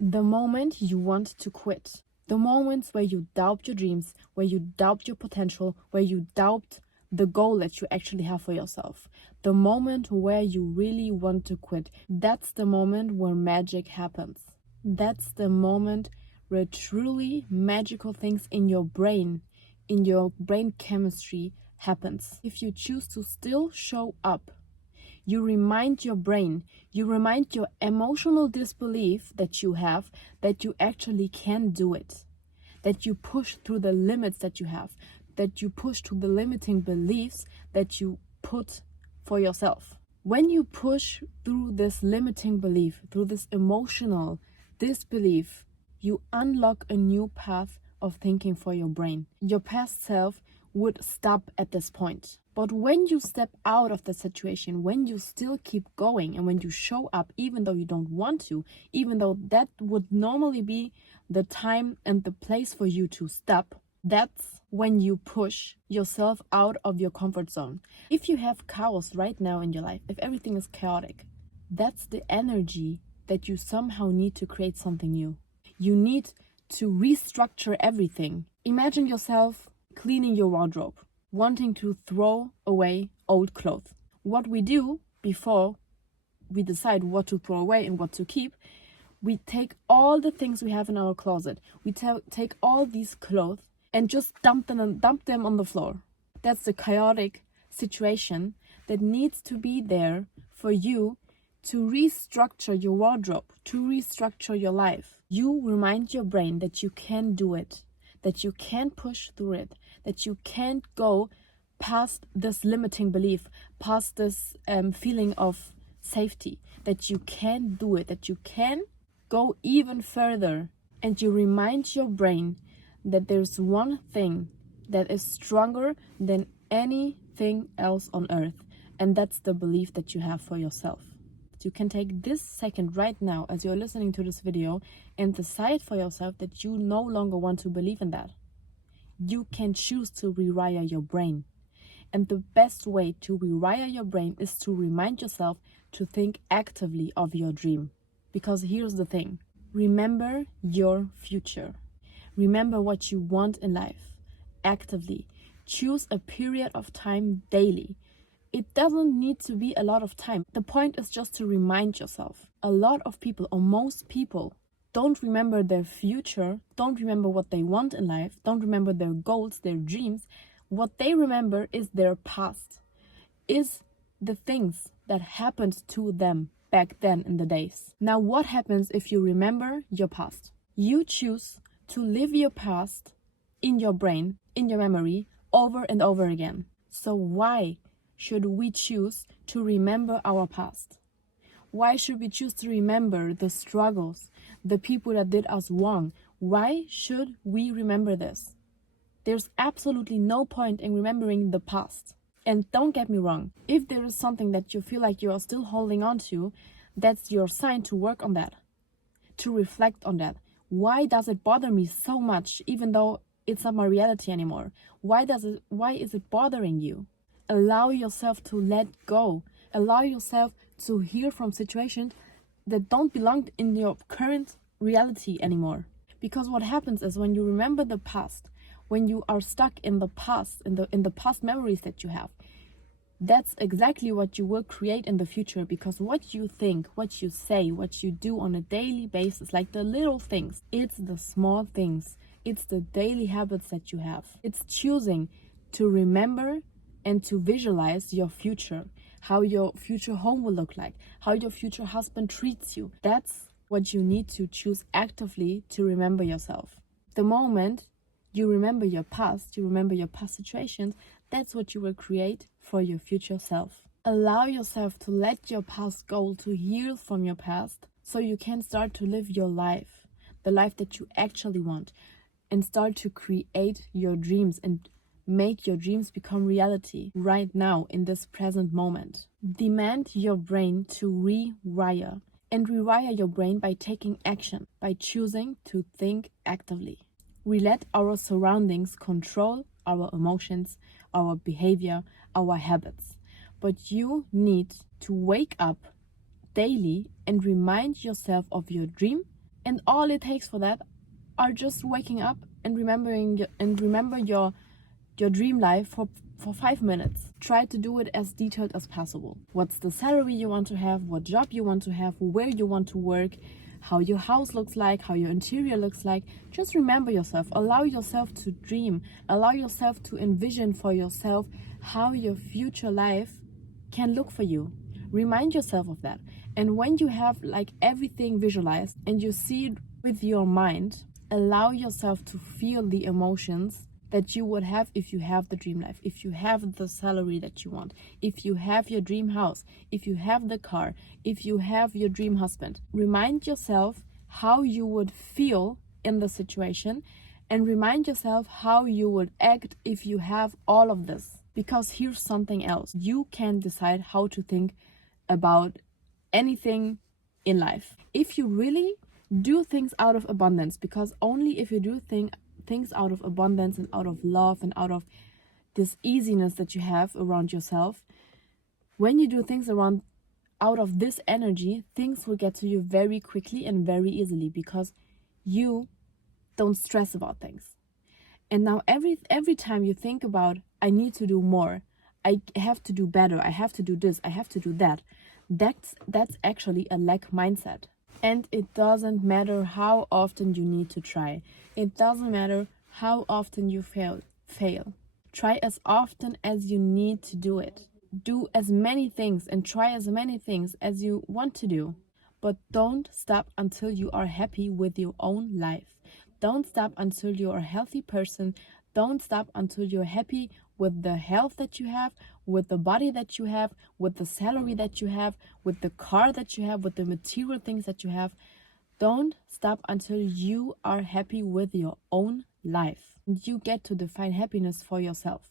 The moment you want to quit, the moments where you doubt your dreams, where you doubt your potential, where you doubt the goal that you actually have for yourself, the moment where you really want to quit, that's the moment where magic happens. That's the moment where truly magical things in your brain chemistry happens. If you choose to still show up, you remind your brain, you remind your emotional disbelief that you have, that you actually can do it, that you push through the limits that you have, that you push to the limiting beliefs that you put for yourself. When you push through this limiting belief, through this emotional disbelief, you unlock a new path of thinking for your brain. Your past self would stop at this point. But when you step out of the situation, when you still keep going, and when you show up even though you don't want to, even though that would normally be the time and the place for you to stop, that's when you push yourself out of your comfort zone. If you have chaos right now in your life, if everything is chaotic, that's the energy that you somehow need to create something new. You need to restructure everything. Imagine yourself cleaning your wardrobe, wanting to throw away old clothes. What we do before we decide what to throw away and what to keep, we take all the things we have in our closet. We take all these clothes and just dump them on the floor. That's the chaotic situation that needs to be there for you to restructure your wardrobe, to restructure your life. You remind your brain that you can do it, that you can push through it, that you can't go past this limiting belief, past this feeling of safety, that you can do it, that you can go even further. And you remind your brain that there's one thing that is stronger than anything else on earth, and that's the belief that you have for yourself. You can take this second right now as you're listening to this video and decide for yourself that you no longer want to believe in that. You can choose to rewire your brain. And the best way to rewire your brain is to remind yourself to think actively of your dream. Because here's the thing. Remember your future. Remember what you want in life. Actively. Choose a period of time daily. It doesn't need to be a lot of time. The point is just to remind yourself. A lot of people, or most people, don't remember their future, don't remember what they want in life, don't remember their goals, their dreams. What they remember is their past, is the things that happened to them back then in the days. Now, what happens if you remember your past? You choose to live your past in your brain, in your memory, over and over again. So why should we choose to remember our past? Why should we choose to remember the struggles, the people that did us wrong? Why should we remember this? There's absolutely no point in remembering the past. And don't get me wrong, if there is something that you feel like you are still holding on to, that's your sign to work on that, to reflect on that. Why does it bother me so much, even though it's not my reality anymore? Why is it bothering you? Allow yourself to let go. Allow yourself to heal from situations that don't belong in your current reality anymore. Because what happens is when you remember the past, when you are stuck in the past, in the past memories that you have, that's exactly what you will create in the future. Because what you think, what you say, what you do on a daily basis, like the little things, it's the small things, it's the daily habits that you have. It's choosing to remember and to visualize your future, how your future home will look like, how your future husband treats you. That's what you need to choose actively to remember yourself. The moment you remember your past, you remember your past situations, that's what you will create for your future self. Allow yourself to let your past go, to heal from your past, so you can start to live your life, the life that you actually want, and start to create your dreams and make your dreams become reality right now in this present moment. Demand your brain to rewire, and rewire your brain by taking action, by choosing to think actively. We let our surroundings control our emotions, our behavior, our habits. But you need to wake up daily and remind yourself of your dream And all it takes for that are just waking up and remember your dream life for 5 minutes. Try to do it as detailed as possible. What's the salary you want to have, what job you want to have, where you want to work, how your house looks like, how your interior looks like. Just remember yourself. Allow yourself to dream. Allow yourself to envision for yourself how your future life can look for you. Remind yourself of that. And when you have like everything visualized and you see it with your mind, allow yourself to feel the emotions that you would have if you have the dream life, if you have the salary that you want, if you have your dream house, if you have the car, if you have your dream husband. Remind yourself how you would feel in the situation, and remind yourself how you would act if you have all of this. Because here's something else. You can decide how to think about anything in life. If you really do things out of abundance, because only if you do things out of abundance and out of love and out of this easiness that you have around yourself, when you do things out of this energy, things will get to you very quickly and very easily, because you don't stress about things. And now every time you think about, I need to do more, I have to do better, I have to do this, I have to do that, that's actually a lack mindset. And it doesn't matter how often you need to try. It doesn't matter how often you fail. Try as often as you need to do it. Do as many things and try as many things as you want to do. But don't stop until you are happy with your own life. Don't stop until you're a healthy person. Don't stop until you're happy with the health that you have, with the body that you have, with the salary that you have, with the car that you have, with the material things that you have. Don't stop until you are happy with your own life. You get to define happiness for yourself.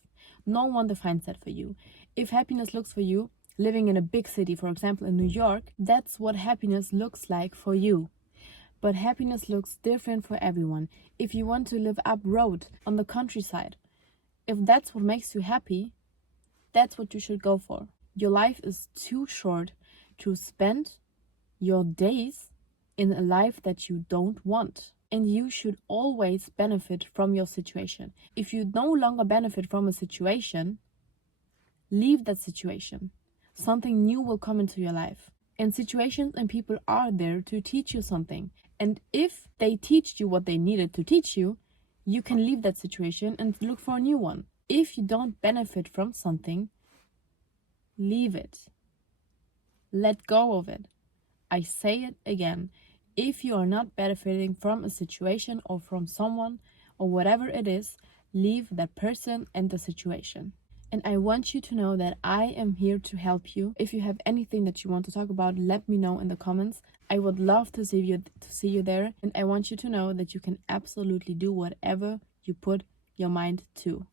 No one defines that for you. If happiness looks for you, living in a big city, for example in New York, that's what happiness looks like for you. But happiness looks different for everyone. If you want to live up road on the countryside, if that's what makes you happy, that's what you should go for. Your life is too short to spend your days in a life that you don't want. And you should always benefit from your situation. If you no longer benefit from a situation, leave that situation. Something new will come into your life. And situations and people are there to teach you something. And if they teach you what they needed to teach you, you can leave that situation and look for a new one. If you don't benefit from something, leave it. Let go of it. I say it again. If you are not benefiting from a situation or from someone or whatever it is, leave that person and the situation. And I want you to know that I am here to help you. If you have anything that you want to talk about, let me know in the comments. I would love to see you there. And I want you to know that you can absolutely do whatever you put your mind to.